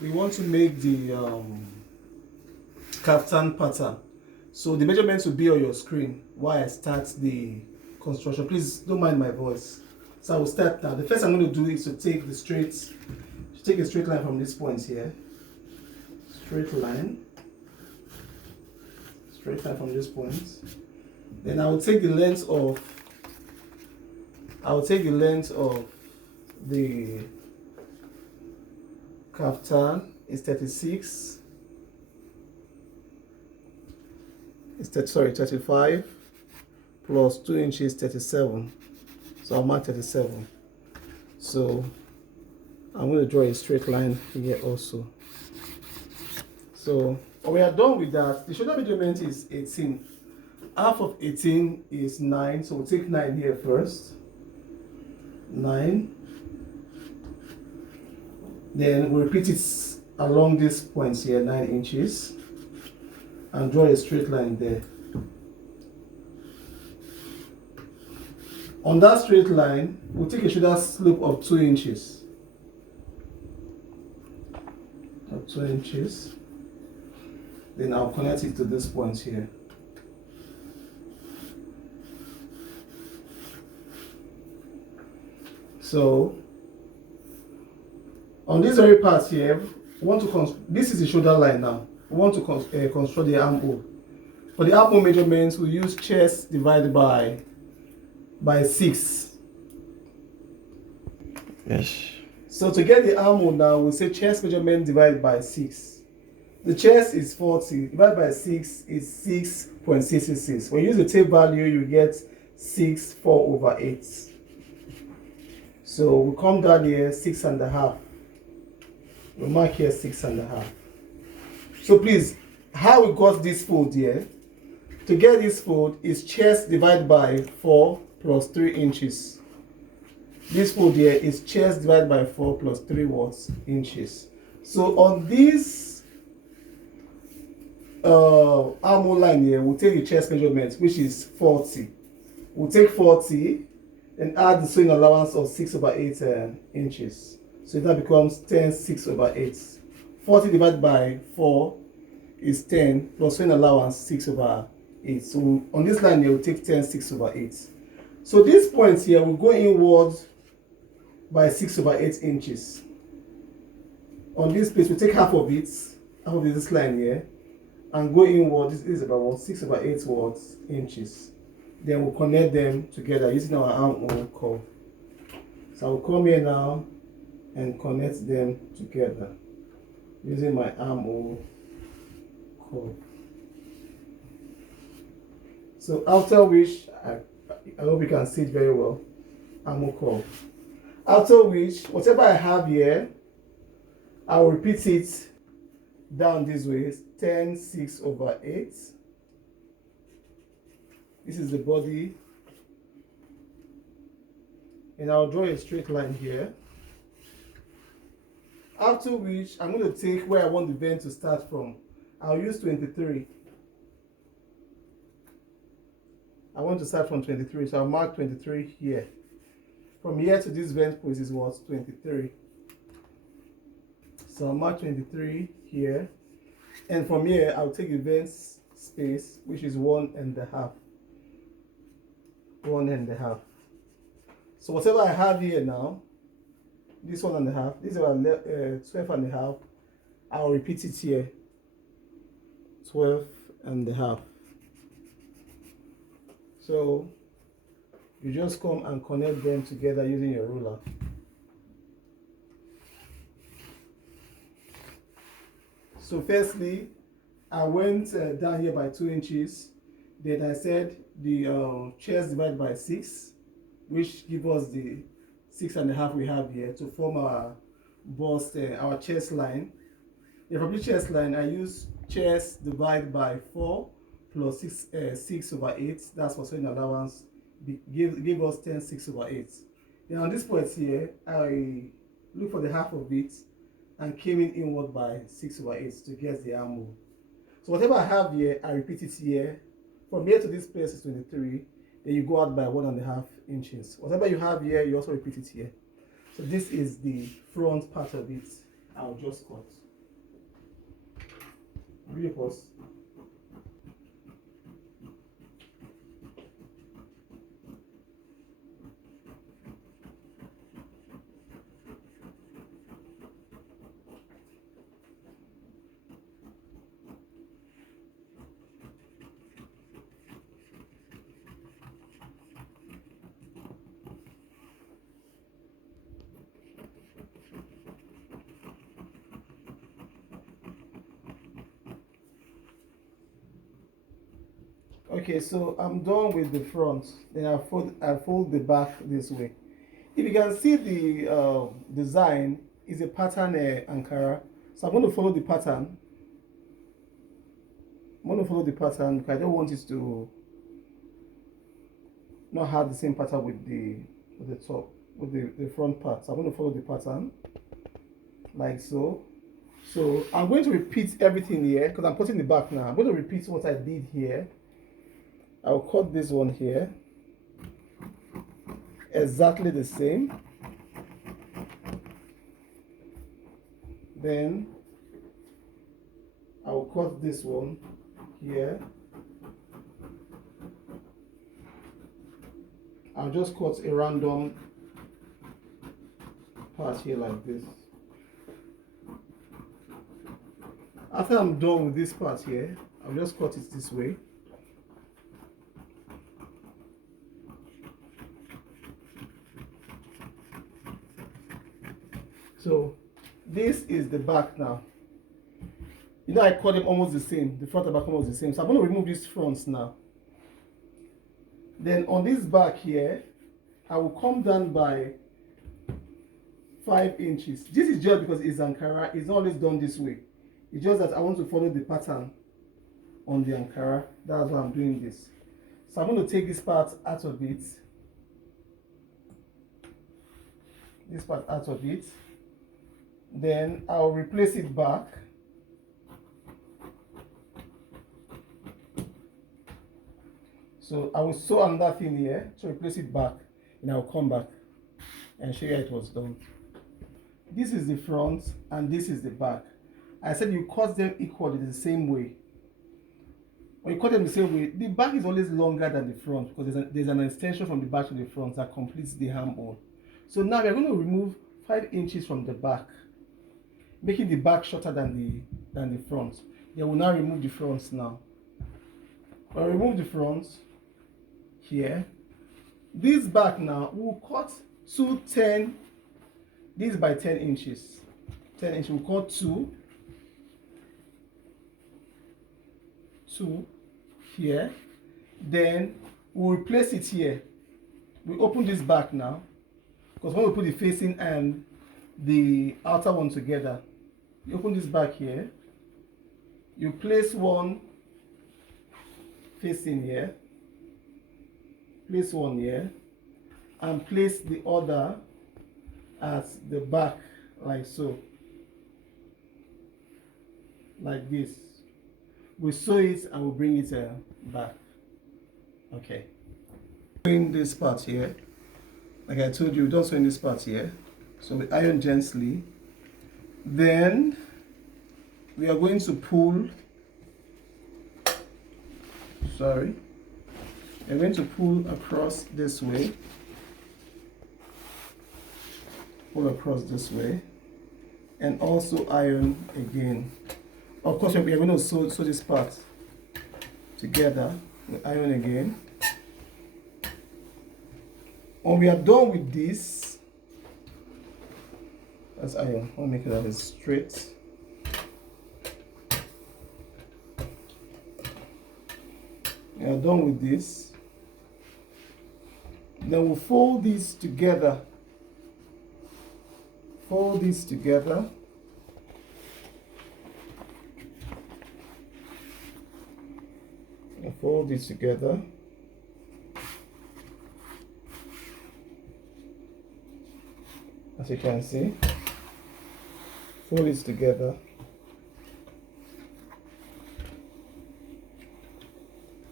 we want to make the kaftan pattern. So the measurements will be on your screen while I start the construction. Please don't mind my voice. So I will start now. The first I'm going to do is to take a straight line from this point here. Straight line from this point. Then I will take the length of the kaftan is 36. It's 35 plus 2 inches 37. So I'll mark 37. So I'm going to draw a straight line here also. So when we are done with that, the shoulder measurement is 18. Half of 18 is 9, so we'll take 9 here first. 9. Then we'll repeat it along this point here, 9 inches. And draw a straight line there. On that straight line, we'll take a shoulder slope of 2 inches. Of 2 inches. Then I'll connect it to this point here. So on this very part here, we want to this is the shoulder line now. We want to construct the armhole. For the armhole measurements, we use chest divided by 6. Yes. So to get the armhole now, we say chest measurement divided by 6. The chest is 40, divided by 6 is 6.666. When you use the tape value, you get 6/4/8. So we come down here 6.5. We mark here 6.5. So please, how we got this fold here? To get this fold is chest divided by 4 plus 3 inches. This fold here is chest divided by 4 plus 3 inches. So on this armhole line here, we'll take the chest measurement, which is 40. We'll take 40 and add the sewing allowance of 6/8 inches. So that becomes 10/6/8. 40 divided by 4 is 10 plus sewing allowance 6/8. So on this line here, we'll take 10/6/8. So this point here will go inward by 6/8 inches. On this place, we take half of this line here, and go inward. This is about 6/8 inches. Then we'll connect them together using our armhole curve. So I'll come here now and connect them together using my armhole curve. So after which, I hope you can see it very well, armhole curve. After which, whatever I have here, I will repeat it down this way, 10/6/8. This is the body. And I'll draw a straight line here. After which, I'm going to take where I want the bend to start from. I'll use 23. I want to start from 23, so I'll mark 23 here. From here to this bend point is what? 23. So I'll mark 23 here. And from here, I'll take the bend space, which is 1.5. 1.5. So whatever I have here now, this 1.5, this is about 12.5. I'll repeat it here, 12.5. So you just come and connect them together using your ruler. So firstly, I went down here by 2 inches. Then I said the chest divided by 6, which gives us the 6.5 we have here to form our bust, our chest line. The complete chest line, I use chest divided by 4 plus 6/8. That's for sewing allowance. Give us 10/6/8. Then on this point here, I look for the half of it and came in inward by 6/8 to get the armhole. So whatever I have here, I repeat it here. From here to this place is 23. Then you go out by 1.5 inches. Whatever you have here, you also repeat it here. So this is the front part of it. I'll just cut. Really pause. Okay, so I'm done with the front. Then I fold the back this way. If you can see the design is a pattern Ankara. So I'm going to follow the pattern. I'm going to follow the pattern because I don't want it to not have the same pattern with the top, with the front part. So I'm going to follow the pattern like so. So I'm going to repeat everything here because I'm putting the back now. I'm going to repeat what I did here. I'll cut this one here. Exactly the same. Then I'll cut this one here. I'll just cut a random part here like this. After I'm done with this part here, I'll just cut it this way. So this is the back now. You know I cut them almost the same. The front and back almost the same. So I'm going to remove these fronts now. Then on this back here, I will come down by 5 inches. This is just because it's Ankara. It's not always done this way. It's just that I want to follow the pattern on the Ankara. That's why I'm doing this. So I'm going to take this part out of it. This part out of it. Then I'll replace it back. So I will sew another thing here to replace it back, and I'll come back and show you how it was done. This is the front and this is the back. I said you cut them equally the same way. When you cut them the same way, the back is always longer than the front because there's an extension from the back to the front that completes the armhole. So now we're going to remove 5 inches from the back, making the back shorter than the front. Then we'll now remove the fronts now. I'll remove the fronts here. This back now, we'll cut 2 this by 10 inches. 10 inches, we'll cut 2 here. Then we'll replace it here. We open this back now because when we put the facing and the outer one together, you open this back here. You place one facing here, place one here, and place the other at the back like so, like this. We sew it and we'll bring it back. Okay. Doing this part here, like I told you, don't sew in this part here. So we iron gently. Then we are going to pull. Sorry. We're going to pull across this way. Pull across this way. And also iron again. Of course, we are going to sew this part together. We iron again. When we are done with this, let's iron. I'll make it that is straight. We are done with this. Then we'll fold these together. Fold these together. And fold these together. As you can see, fold these together.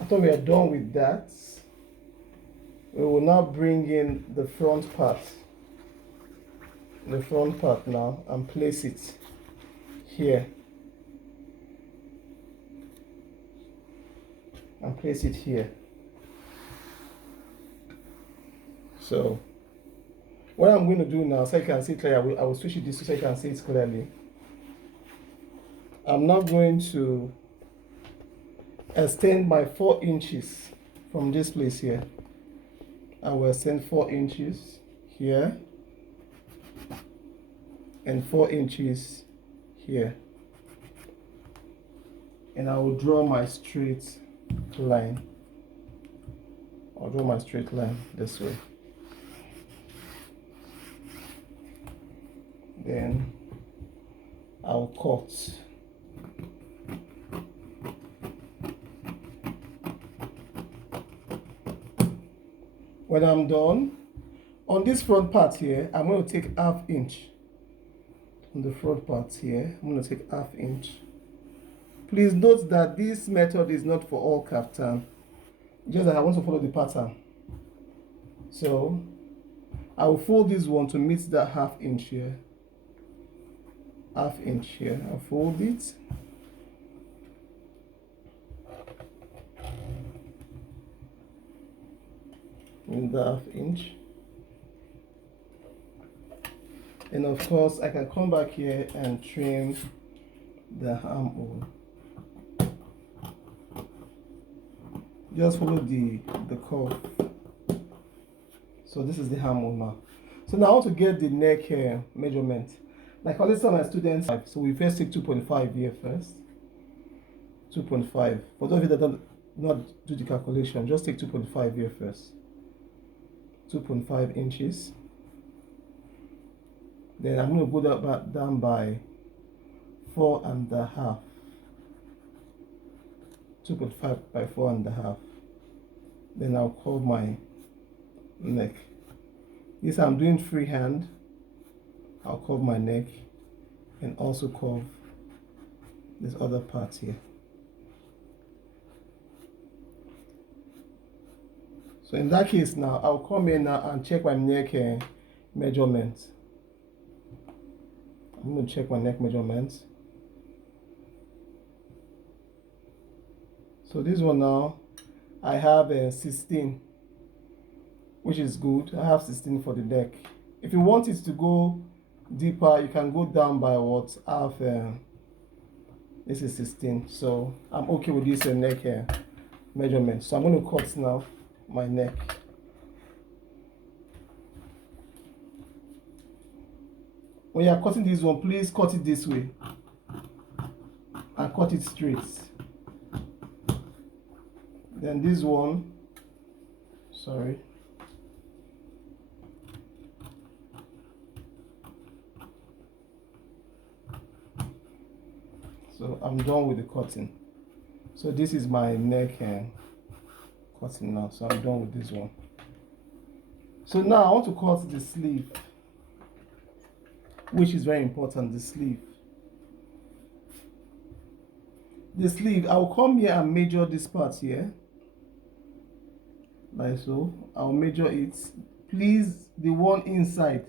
After we are done with that, we will now bring in the front part now and place it here and place it here. So what I'm going to do now, so you can see clearly, I will switch it this so you can see it clearly. I'm now going to extend my 4 inches from this place here. I will extend 4 inches here and 4 inches here, and I will draw my straight line. I'll draw my straight line this way. Then I'll cut. When I'm done, on this front part here, I'm going to take ½ inch. On the front part here, I'm going to take ½ inch. Please note that this method is not for all kaftan, just that I want to follow the pattern. So I will fold this one to meet that ½ inch here. ½ inch here. I'll fold it. In the ½ inch. And of course, I can come back here and trim the armhole. Just follow the curve. So this is the armhole now. So now I want to get the neck measurement. Like I always tell my students, so we first take 2.5 here first. 2.5. For those of you that don't not do the calculation, just take 2.5 here first. 2.5 inches. Then I'm going to go that down by 4.5. 2.5 by 4.5. Then I'll curve my neck. This I'm doing freehand. I'll curve my neck and also curve this other part here. So in that case now, I'll come in now and check my neck measurement. I'm going to check my neck measurements. So this one now, I have 16, which is good. I have 16 for the neck. If you want it to go deeper, you can go down by what? Half. This is 16. So I'm okay with this neck measurement. So I'm going to cut now my neck. When you are cutting this one, please cut it this way and cut it straight. Then this one, sorry, so I'm done with the cutting. So this is my neck cutting now, so I'm done with this one. So now I want to cut the sleeve, which is very important. The sleeve, I will come here and measure this part here, like so. I'll measure it. Please, the one inside,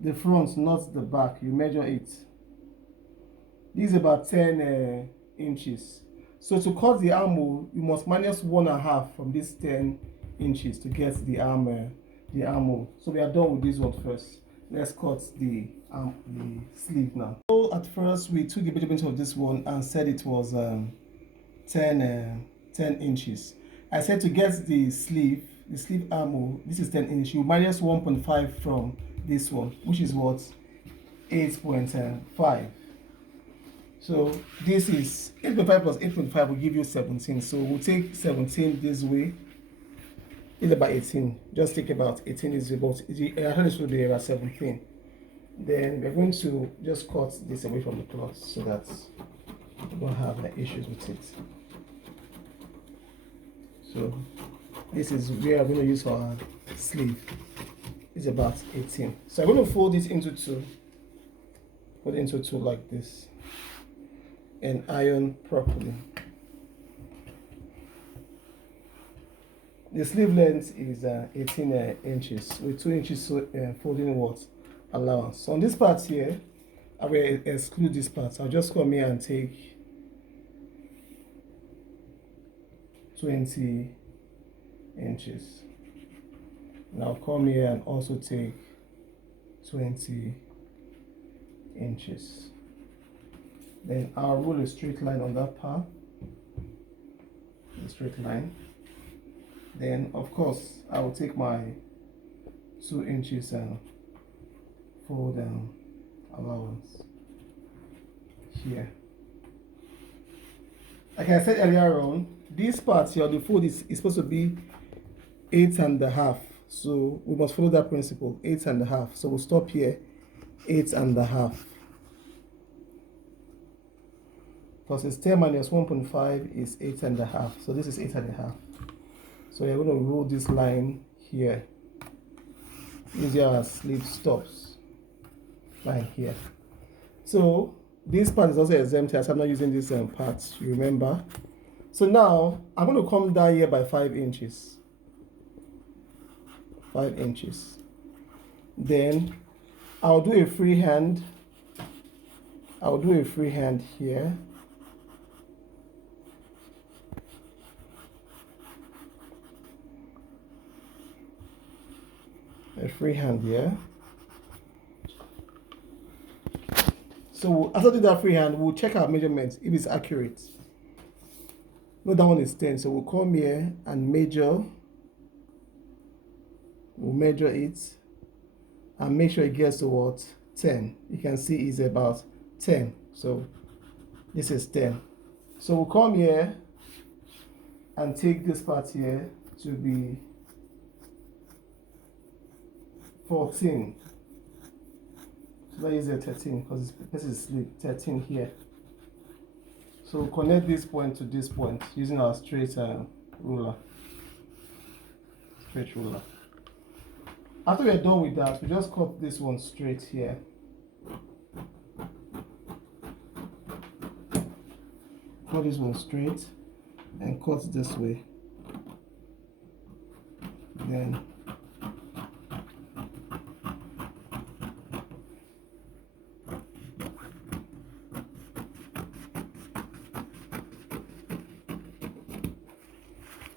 the front, not the back, you measure it. This is about 10 inches. So to cut the armhole, you must minus 1.5 from this 10 inches to get the armhole. So we are done with this one first. Let's cut the sleeve now. So at first we took the measurement of this one and said it was 10 inches. I said to get the sleeve armhole, this is 10 inches. You minus 1.5 from this one, which is what? 8.5. So this is 8.5 plus 8.5 will give you 17. So we'll take 17 this way. It's about 18. Just take about 18 is about, I heard it should be about 17. Then we're going to just cut this away from the cloth so that we don't have issues with it. So this is where I'm going to use our sleeve. It's about 18. So I'm going to fold it into two. Put it into two like this. And iron properly. The sleeve length is 18 inches with 2 inches folding what allowance. So on this part here, I will exclude this part. I'll just come here and take 20 inches. Now come here and also take 20 inches. Then I'll rule a straight line on that part. A straight line. Then of course I will take my 2 inches and fold allowance here. Like I said earlier on, this part here, the fold is supposed to be 8.5. So we must follow that principle, 8.5. So we'll stop here, 8.5. Because it's 10 minus 1.5 is 8.5. So this is 8.5. So you're going to rule this line here. Use your sleeve stops line here. So this part is also exempted, so I'm not using this part, you remember. So now I'm going to come down here by 5 inches. 5 inches. Then I'll do a free hand. I'll do a free hand here. A free hand here. So after doing that free hand, we'll check our measurements if it's accurate. No, that one is 10. So we'll come here and measure. We'll measure it and make sure it gets to what? 10. You can see it's about 10. So this is 10. So we'll come here and take this part here to be 14. So that is a 13 because this is sleeve, 13 here. So we'll connect this point to this point using our straight ruler. Straight ruler. After we're done with that, we just cut this one straight here. Cut this one straight and cut this way. Then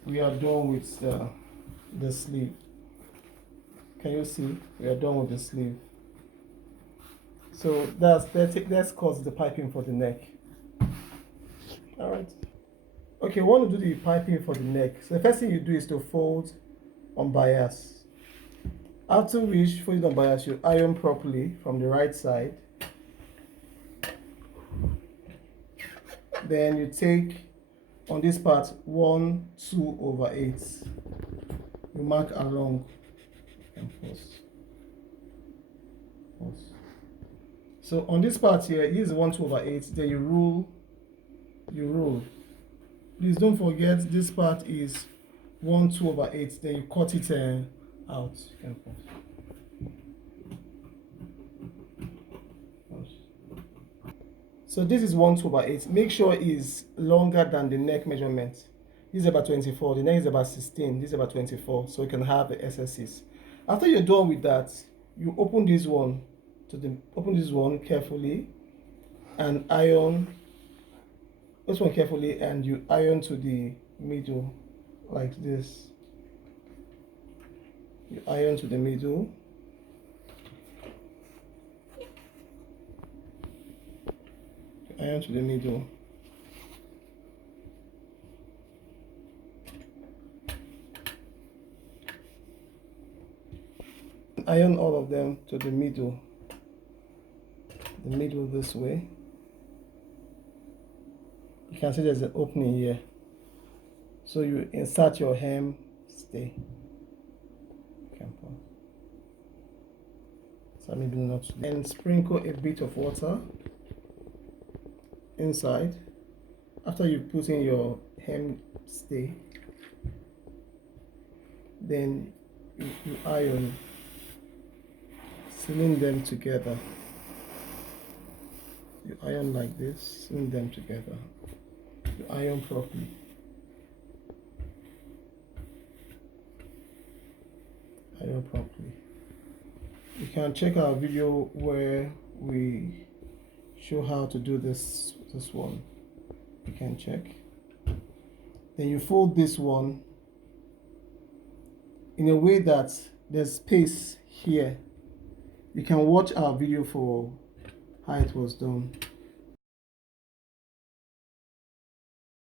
we are done with the sleeve. Can you see? We are done with the sleeve. So let's cut the piping for the neck. All right. Okay, we want to do the piping for the neck. So the first thing you do is to fold on bias. After which, fold it on bias, you iron properly from the right side. Then you take on this part 1/2/8. You mark along and pause. So on this part here, is 1/2/8. Then you rule. Please don't forget this part is 1/2/8. Then you cut it out. You can pause. So this is 1/2/8. Make sure it's longer than the neck measurement. This is about 24. The neck is about 16. This is about 24. So you can have the SS's. After you're done with that, you open this one carefully and iron this one carefully, and you iron to the middle like this. You iron to the middle. Iron to the middle. Iron all of them to the middle this way. You can see there's an opening here, so you insert your hem stay. So maybe not, and sprinkle a bit of water inside. After you put in your hem stay, then you iron, sealing them together. You iron like this, sealing them together. You iron properly. Iron properly. You can check our video where we show how to do this one. You can check. Then you fold this one in a way that there's space here. You can watch our video for how it was done.